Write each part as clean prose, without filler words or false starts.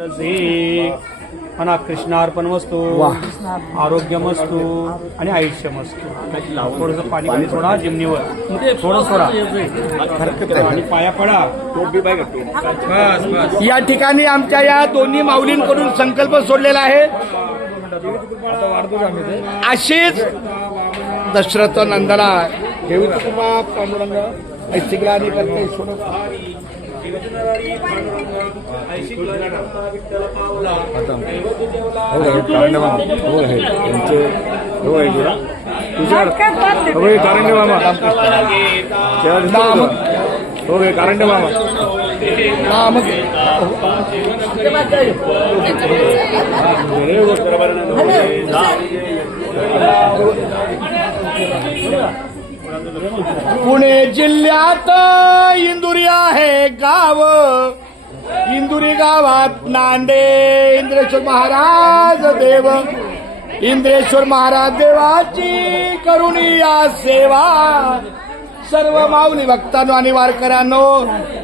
म्हणा कृष्णार्पण वस्तू, आरोग्यमस्तू आणि आयुष्यमस्तू. थोडंसं पाणी पाणी सोडा जिमनीवर, थोडं सोडा आणि पाया पडा. बस बस. या ठिकाणी आमच्या या दोन्ही माऊलींकडून संकल्प सोडलेला आहे. अशीच दशरथ नंदना देवी कृपा पांडुरंग ऐशिकला आणि करते सोड. कारंडे मामा कारंडे मामा पुणे जिल्ह्यात इंदुरी आहे गाव. इंदुरी गावात नांदे इंद्रेश्वर महाराज देव. इंद्रेश्वर महाराज देवाची करुणीया सेवा. सर्व माऊली भक्तांनो आणि वारकऱ्यांनो,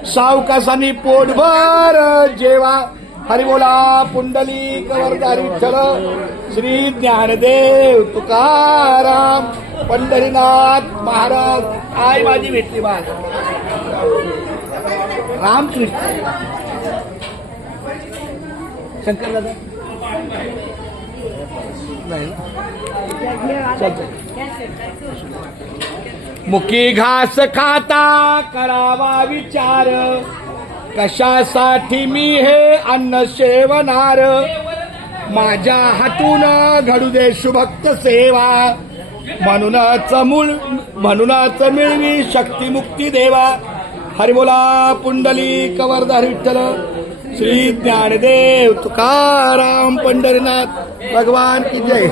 सावकासानी पोटभर जेवा. हरिबोला पुंडलिक वरदारी विठ्ठल श्री ज्ञानदेव तुकाराम पंढरीनाथ महाराज. आई माझी भेटली बा रामकृष्ण शंकर दादा नाही. मुकी घास खाता करावा विचार, कशासाठी मी हे अन्न सेवनार. माझ्या हातून घडू दे शुभक्त सेवा, म्हणूनच मिळवी शक्ती मुक्ती देवा. हरिबोला पुंडलिक वरदारी विठ्ठल श्री ज्ञानदेव तुकाराम पंढरीनाथ भगवान की जय.